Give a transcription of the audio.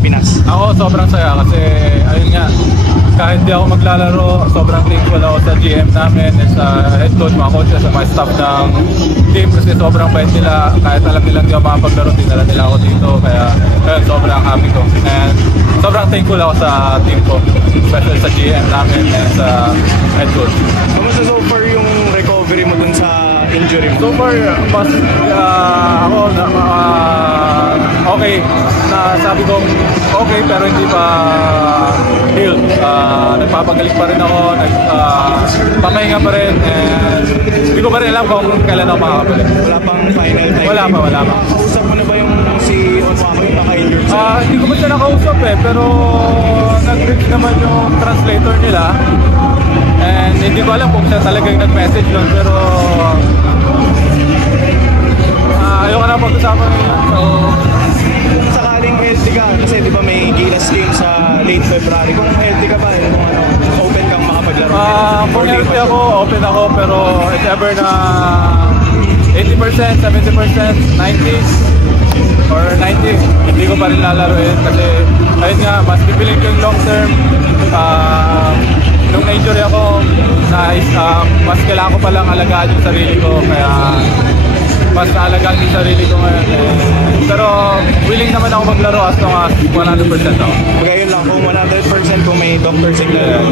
Pinas? Ako sobrang saya kasi ayun nga, kahit di ako maglalaro, sobrang thankful ako sa GM namin, sa head coach, mga coaches, sa mga staff ng team kasi sobrang bait nila. Kahit alam nilang di ako makapaglaro, dinala nila ako dito. Kaya ayun, sobrang happy ko. And sobrang thankful ako sa team ko, especially sa GM namin and sa head coach. Kamusta so far yung recovery mo dun sa injury mo? So far, mas ako okay. Sabi kong okay pero hindi pa healed. Nagpapagaling pa rin ako, pamahinga pa rin, and hindi ko pa rin alam kung kailan ako makakabalik. Wala pang final time? Wala pa. Kausap mo na ba yung si Onuaku yung naka-injured? Hindi ko pa siya nakausap pero nag-reach naman yung translator nila. And hindi ko alam kung siya talagang nag-message doon, pero ayoko na pag-usapan yun. So, kung sakaling healthy ka, kasi di ba may Gilas game sa late February, kung healthy ka ba, open kang makapaglaro? kung healthy ako, open ako, pero if ever na 80%, 70%, 90 or 90, hindi ko pa rin lalaroin kasi ayun nga, mas pipiling ko yung long term. Nung na-injury ako, mas kailangan ko palang alagaan yung sarili ko, kaya mas naalagaan yung sarili ko ngayon. Pero willing naman ako maglaro as long as 100% ako. Ngayon lang, kung 100% kung may doctor signal.